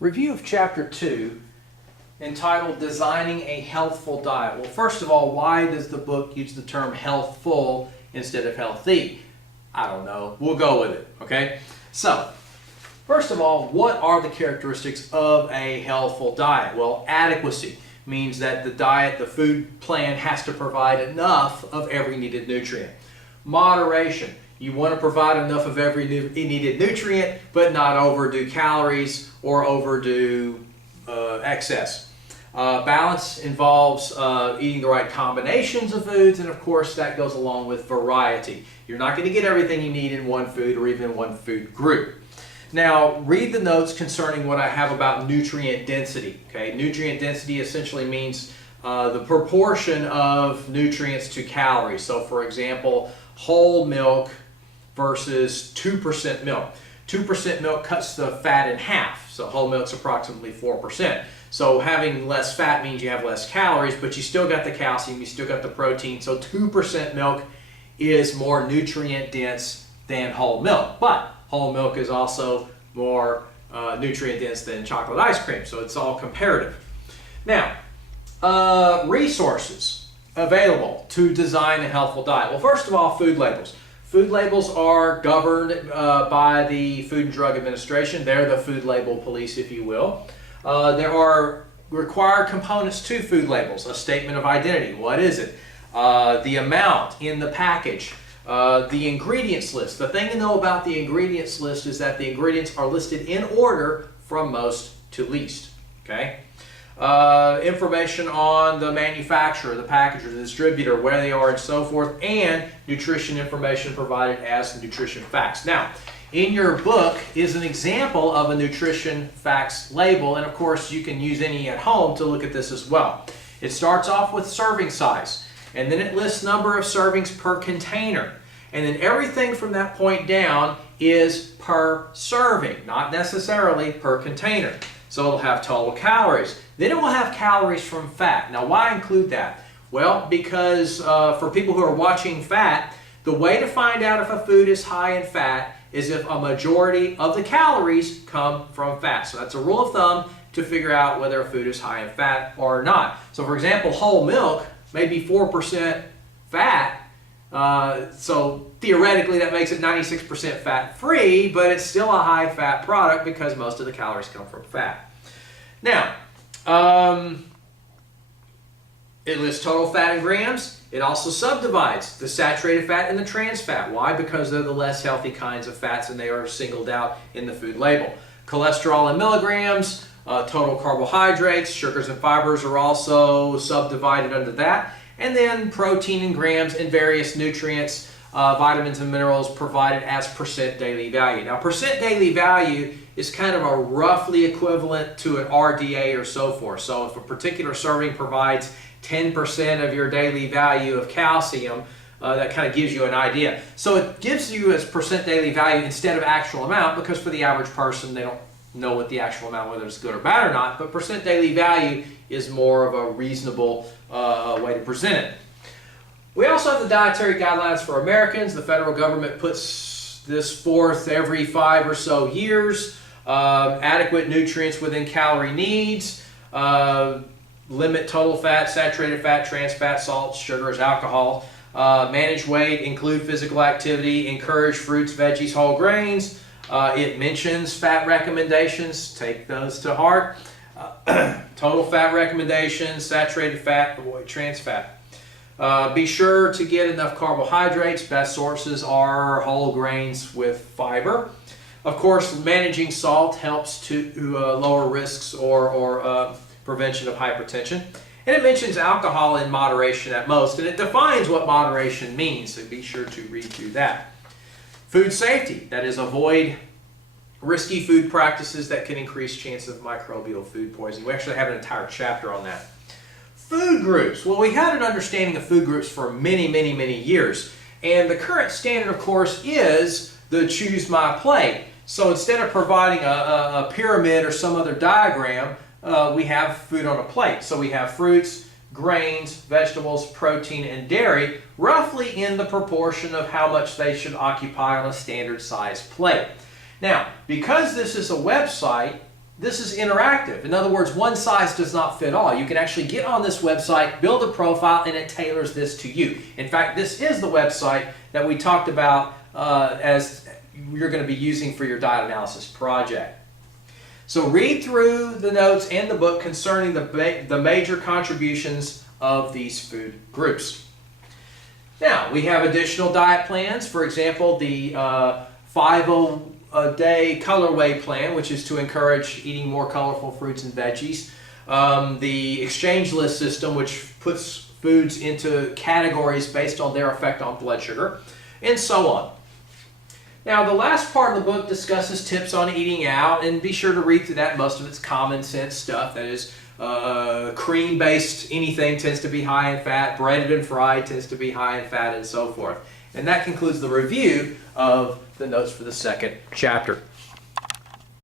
Review of Chapter 2, entitled Designing a Healthful Diet. Well, first of all, why does the book use the term healthful instead of healthy? I don't know. We'll go with it, okay? So, first of all, what are the characteristics of a healthful diet? Well, adequacy means that the diet, the food plan, has to provide enough of every needed nutrient. Moderation. You want to provide enough of every needed nutrient, but not overdo calories or overdo excess. Balance involves eating the right combinations of foods, and of course that goes along with variety. You're not going to get everything you need in one food or even in one food group. Now, read the notes concerning what I have about nutrient density. Okay, nutrient density essentially means the proportion of nutrients to calories. So, for example, whole milk versus 2% milk. 2% milk cuts the fat in half, so whole milk's approximately 4%. So having less fat means you have less calories, but you still got the calcium, you still got the protein, so 2% milk is more nutrient dense than whole milk. But whole milk is also more nutrient dense than chocolate ice cream, so it's all comparative. Now, resources available to design a healthful diet. Well, first of all, food labels. Food labels are governed by the Food and Drug Administration. They're the food label police, if you will. There are required components to food labels. A statement of identity. What is it? The amount in the package. The ingredients list. The thing to know about the ingredients list is that the ingredients are listed in order from most to least. Okay? Information on the manufacturer, the packager, the distributor, where they are, and so forth, and nutrition information provided as nutrition facts. Now, in your book is an example of a nutrition facts label, and of course you can use any at home to look at this as well. It starts off with serving size, and then it lists number of servings per container, and then everything from that point down is per serving, not necessarily per container. So it'll have total calories. Then it will have calories from fat. Now, why include that? Well, because for people who are watching fat, the way to find out if a food is high in fat is if a majority of the calories come from fat. So that's a rule of thumb to figure out whether a food is high in fat or not. So for example, whole milk may be 4% fat. So theoretically that makes it 96% fat-free, but it's still a high-fat product because most of the calories come from fat. Now, it lists total fat in grams. It also subdivides the saturated fat and the trans fat. Why? Because they're the less healthy kinds of fats and they are singled out in the food label. Cholesterol in milligrams, total carbohydrates, sugars and fibers are also subdivided under that. And then protein in grams and various nutrients, vitamins and minerals provided as percent daily value. Now, percent daily value is kind of a roughly equivalent to an RDA or so forth. So if a particular serving provides 10% of your daily value of calcium, that kind of gives you an idea. So it gives you as percent daily value instead of actual amount, because for the average person, they don't know what the actual amount, whether it's good or bad or not, but percent daily value is more of a reasonable way to present it. We also have the dietary guidelines for Americans. The federal government puts this forth every 5 or so years. Adequate nutrients within calorie needs, limit total fat, saturated fat, trans fat, salts, sugars, alcohol, manage weight, include physical activity, encourage fruits, veggies, whole grains. It mentions fat recommendations. Take those to heart. Total fat recommendations, saturated fat, avoid trans fat. Be sure to get enough carbohydrates. Best sources are whole grains with fiber. Of course, managing salt helps to lower risks or prevention of hypertension. And it mentions alcohol in moderation at most, and it defines what moderation means, so be sure to read through that. Food safety, that is, avoid risky food practices that can increase chances of microbial food poisoning. We actually have an entire chapter on that. Food groups. Well, we had an understanding of food groups for many, many, many years. And the current standard, of course, is the choose my plate. So instead of providing a pyramid or some other diagram, we have food on a plate. So we have fruits, grains, vegetables, protein, and dairy, roughly in the proportion of how much they should occupy on a standard size plate. Now, because this is a website, this is interactive. In other words, one size does not fit all. You can actually get on this website, build a profile, and it tailors this to you. In fact, this is the website that we talked about as you're going to be using for your diet analysis project. So read through the notes and the book concerning the major contributions of these food groups. Now, we have additional diet plans. For example, the 5-a-day colorway plan, which is to encourage eating more colorful fruits and veggies. The exchange list system, which puts foods into categories based on their effect on blood sugar, and so on. Now, the last part of the book discusses tips on eating out, and be sure to read through that. Most of it's common sense stuff. That is, cream-based anything tends to be high in fat, breaded and fried tends to be high in fat, and so forth. And that concludes the review of the notes for the second chapter.